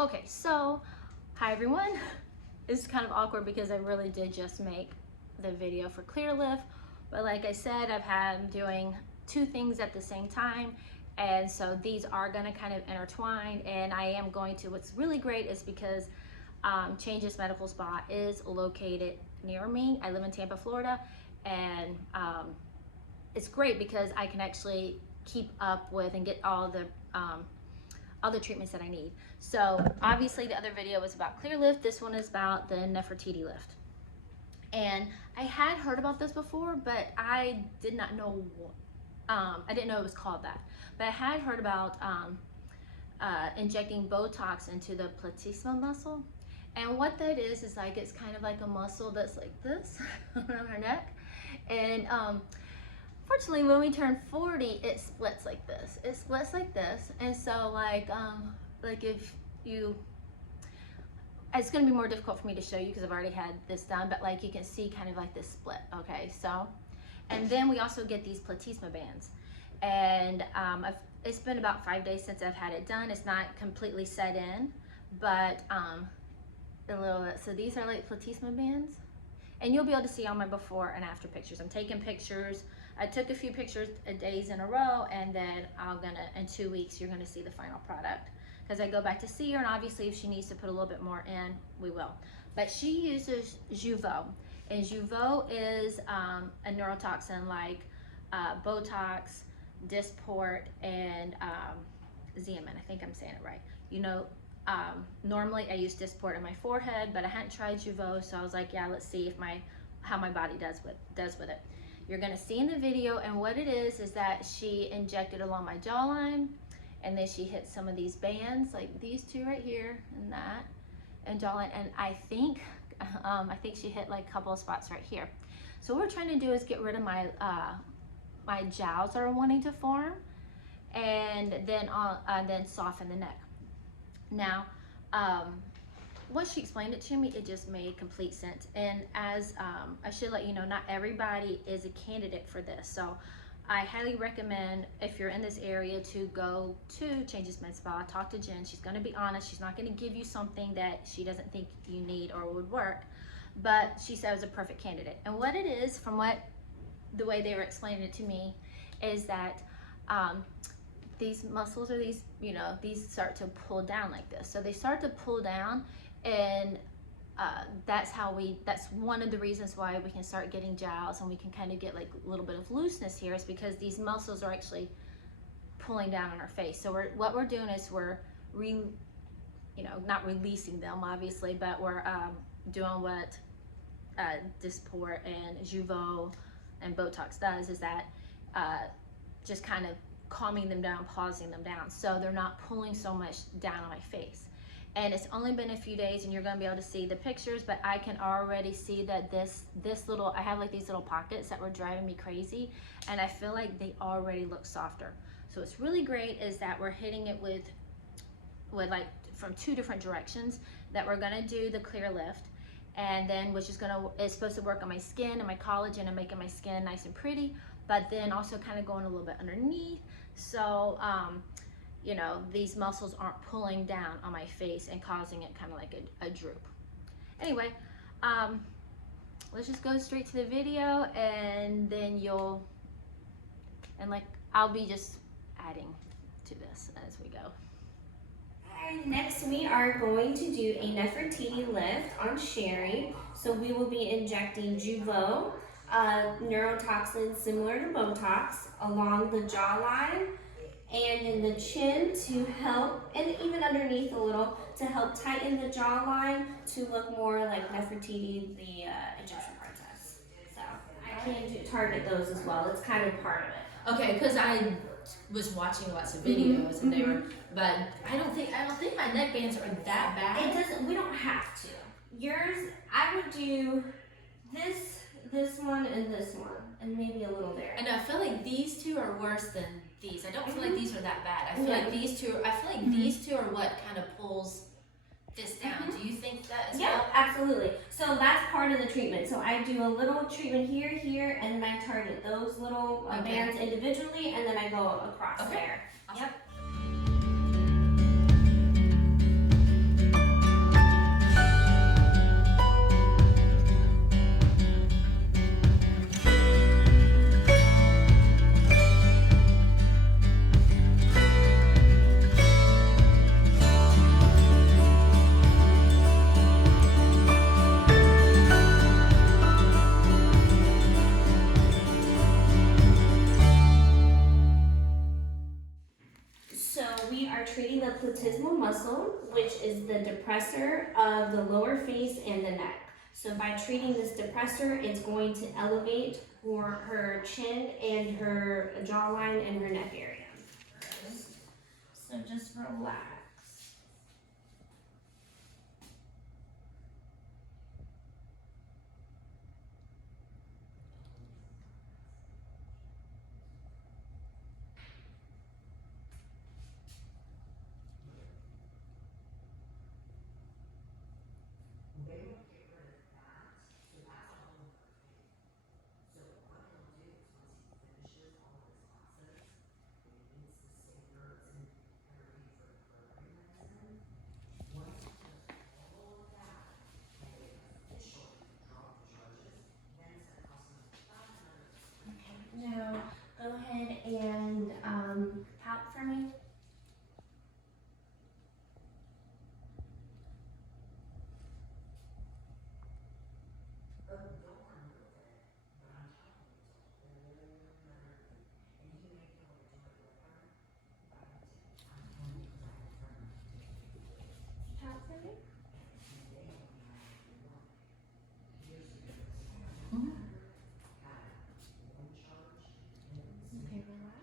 Okay, so hi everyone. It's kind of awkward because I really did just make the video for Clear Lift, but like I said, I'm doing two things at the same time, and so these are going to kind of intertwine. And I am going to, what's really great is because Changes Medical Spa is located near me. I live in Tampa, Florida, and it's great because I can actually keep up with and get all the treatments that I need. So obviously the other video was about Clear Lift. This one is about the Nefertiti Lift. And I had heard about this before, but I did not know, I didn't know it was called that. But I had heard about injecting Botox into the platysma muscle. And what that is like, it's kind of like a muscle that's like this around our neck. And fortunately, when we turn 40, it splits like this. It splits like this, and so like if you, it's gonna be more difficult for me to show you because I've already had this done, but like you can see kind of like this split. Okay, so, and then we also get these platysma bands, and it's been about 5 days since I've had it done. It's not completely set in, but a little bit. So these are like platysma bands. And you'll be able to see all my before and after pictures. I'm taking pictures. I took a few pictures days in a row, and then in 2 weeks, you're gonna see the final product. Because I go back to see her, and obviously if she needs to put a little bit more in, we will. But she uses jeuveau. And jeuveau is a neurotoxin like Botox, Dysport, and Xeomin. I think I'm saying it right. You know, normally I use Dysport on my forehead, but I hadn't tried jeuveau, so I was like, yeah, let's see if how my body does with it. You're gonna see in the video, and what it is that she injected along my jawline, and then she hit some of these bands, like these two right here, and that, and jawline, and I think she hit like a couple of spots right here. So what we're trying to do is get rid of my my jowls that are wanting to form, and then soften the neck. Now, once she explained it to me, it just made complete sense. And as I should let you know, not everybody is a candidate for this. So I highly recommend, if you're in this area, to go to Changes Med Spa, talk to Jen. She's gonna be honest. She's not gonna give you something that she doesn't think you need or would work, but she said it was a perfect candidate. And what it is, from the way they were explaining it to me, is that these muscles, or these, these start to pull down like this. So they start to pull down, and that's one of the reasons why we can start getting jowls, and we can kind of get like a little bit of looseness here, is because these muscles are actually pulling down on our face. So what we're doing is we're not releasing them obviously, but we're doing what Dysport and jeuveau and Botox does, is that just kind of calming them down, pausing them down, so they're not pulling so much down on my face. And it's only been a few days, and you're gonna be able to see the pictures, but I can already see that this little, I have like these little pockets that were driving me crazy, and I feel like they already look softer. So it's really great is that we're hitting it with like from two different directions, that we're gonna do the Clear Lift, and then it's supposed to work on my skin and my collagen and making my skin nice and pretty, but then also kind of going a little bit underneath, so these muscles aren't pulling down on my face and causing it kind of like a droop. Anyway, let's just go straight to the video, and then I'll be just adding to this as we go. Alright, next we are going to do a Nefertiti Lift on Sheri. So we will be injecting jeuveau, neurotoxin similar to Botox, along the jawline and in the chin to help, and even underneath a little, to help tighten the jawline to look more like Nefertiti, the Egyptian princess. So I can target those as well. It's kind of part of it. Okay, because I was watching lots of videos, and they were, but I don't think my neck bands are that bad. It doesn't. We don't have to. Yours, I would do this one, and this one, and maybe a little there. And I feel like these two are worse than these. I don't feel like these are that bad. I feel like these two. I feel like these two are what kind of pulls this down. Do you think that as well? Yeah, absolutely. So that's part of the treatment. So I do a little treatment here, and then I target those little bands individually, and then I go across there. Awesome. Yep. muscle, which is the depressor of the lower face and the neck. So by treating this depressor, it's going to elevate her chin and her jawline and her neck area. So just relax. Now, go ahead and pout for me. Pout for me. Okay, relax.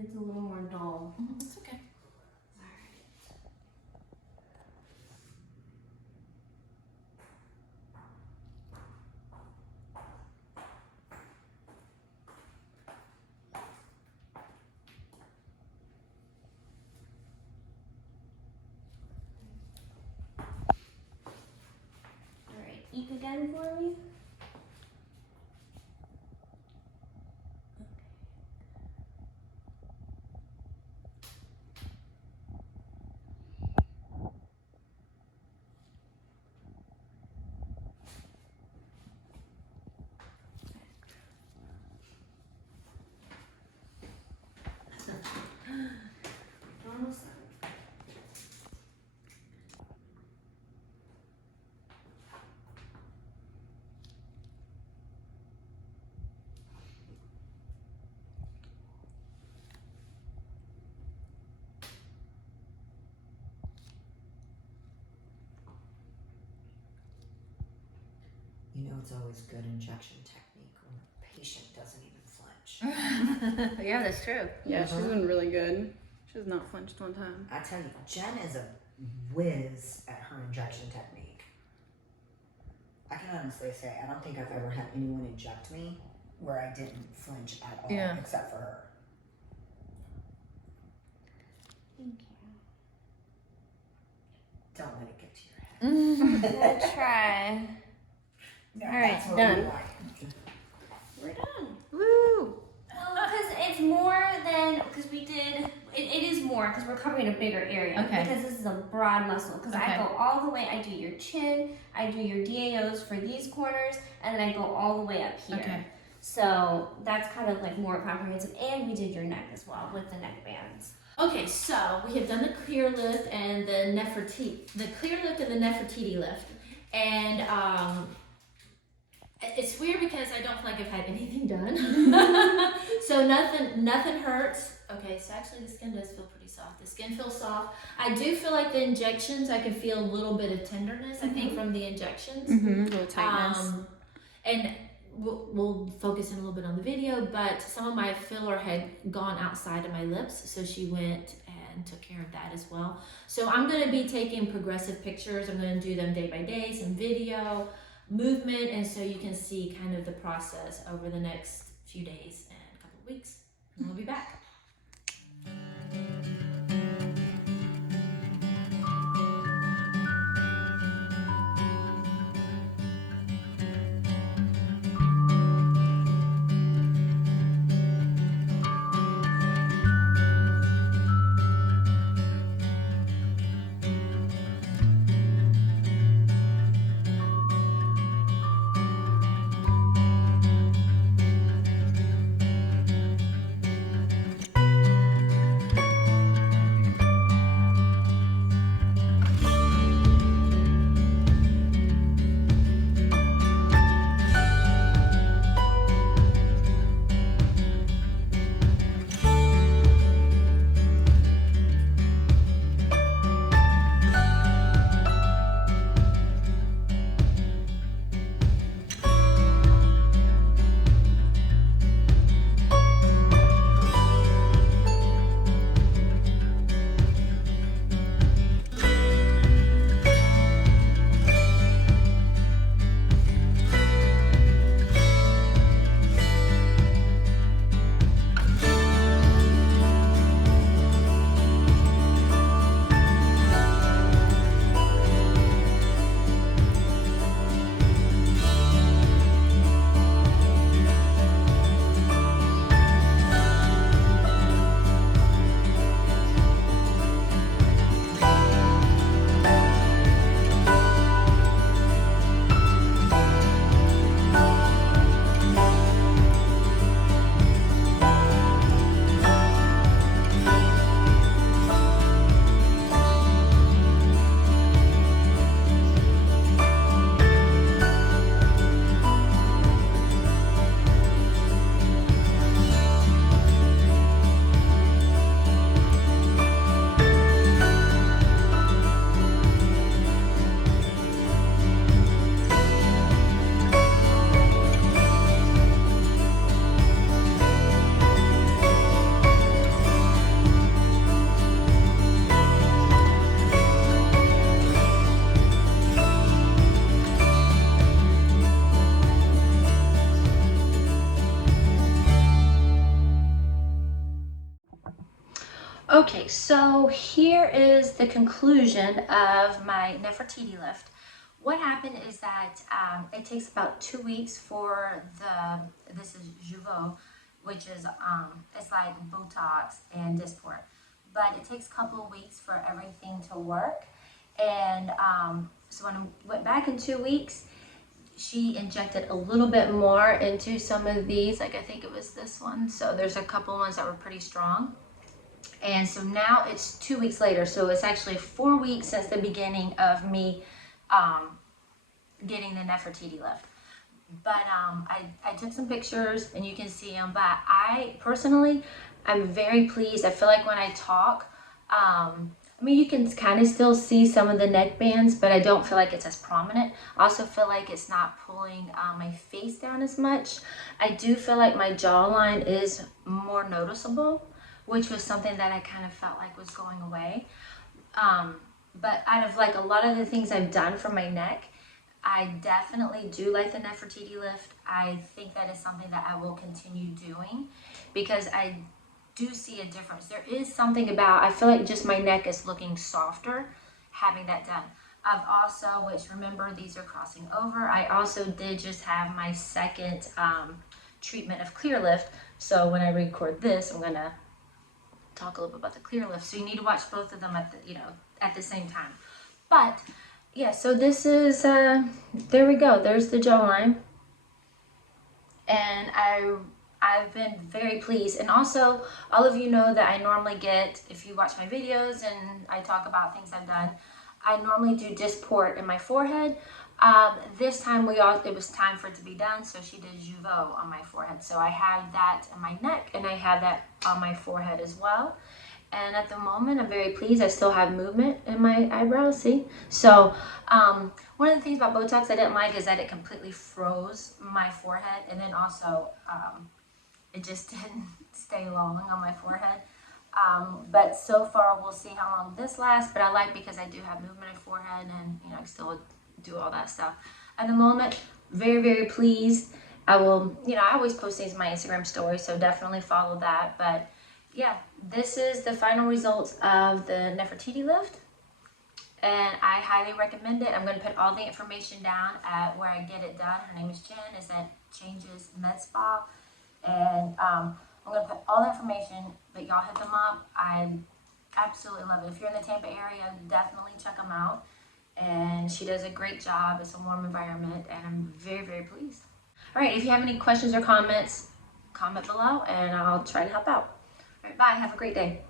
It's a little more dull. It's okay. All right, eat again for me. Almost done. You know, it's always good injection technique when the patient doesn't even flinch. Yeah, that's true. Yeah, she's been really good. She's not flinched one time. I tell you, Jen is a whiz at her injection technique. I can honestly say, I don't think I've ever had anyone inject me where I didn't flinch at all, Yeah. except for her. Thank Don't let it get to your head. you. Good try. No, All right, that's what done. we like. We're done. Woo! Because it's more than, because we did, it is more because we're covering a bigger area. Okay. Because this is a broad muscle. Because Okay. I go all the way, I do your chin, I do your DAOs for these corners, and then I go all the way up here. Okay. So that's kind of like more comprehensive. And we did your neck as well with the neck bands. Okay, so we have done the clear lift and the clear lift and the Nefertiti lift. And it's weird because I don't feel like I've had anything done. So nothing hurts. Okay, so actually the skin does feel pretty soft. The skin feels soft. I do feel like the injections, I can feel a little bit of tenderness, I think, from the injections. Mm-hmm. A little tightness. And we'll focus in a little bit on the video, but some of my filler had gone outside of my lips, so she went and took care of that as well. So I'm going to be taking progressive pictures. I'm going to do them day by day, some video, movement, and so you can see kind of the process over the next few days and a couple of weeks, and we'll be back. Okay, so here is the conclusion of my Nefertiti lift. What happened is that it takes about 2 weeks for this is jeuveau, which is it's like Botox and Dysport, but it takes a couple of weeks for everything to work. And so when I went back in 2 weeks, she injected a little bit more into some of these, like I think it was this one. So there's a couple ones that were pretty strong. And so now it's 2 weeks later, so it's actually 4 weeks since the beginning of me getting the Nefertiti lift. But I took some pictures and you can see them, but I personally, I'm very pleased. I feel like when I talk, I mean, you can kind of still see some of the neck bands, but I don't feel like it's as prominent. I also feel like it's not pulling my face down as much. I do feel like my jawline is more noticeable, which was something that I kind of felt like was going away. But out of like a lot of the things I've done for my neck, I definitely do like the Nefertiti lift. I think that is something that I will continue doing because I do see a difference. There is something about, I feel like just my neck is looking softer having that done. I've also, which remember these are crossing over, I also did just have my second treatment of clear lift. So when I record this, I'm gonna talk a little bit about the clear lift. So you need to watch both of them at the same time. But yeah, so this is there we go. There's the jawline, and I've been very pleased. And also, all of you know that I normally get, if you watch my videos and I talk about things I've done, I normally do Dysport in my forehead. This time it was time for it to be done, so she did jeuveau on my forehead. So I have that in my neck and I have that on my forehead as well. And at the moment, I'm very pleased. I still have movement in my eyebrows, see? So, one of the things about Botox I didn't like is that it completely froze my forehead. And then also, it just didn't stay long on my forehead. But so far, we'll see how long this lasts. But I like because I do have movement in forehead and, you know, I still do all that stuff. At the moment, very, very pleased. I will, you know, I always post things in my Instagram story, so definitely follow that. But yeah, this is the final results of the Nefertiti Lift, and I highly recommend it. I'm going to put all the information down at where I get it done. Her name is Jen. It's at Changes Med Spa, and I'm going to put all the information. But y'all hit them up. I absolutely love it. If you're in the Tampa area, definitely check them out. And she does a great job. It's a warm environment, and I'm very, very pleased. All right, if you have any questions or comments, comment below, and I'll try to help out. All right, bye. Have a great day.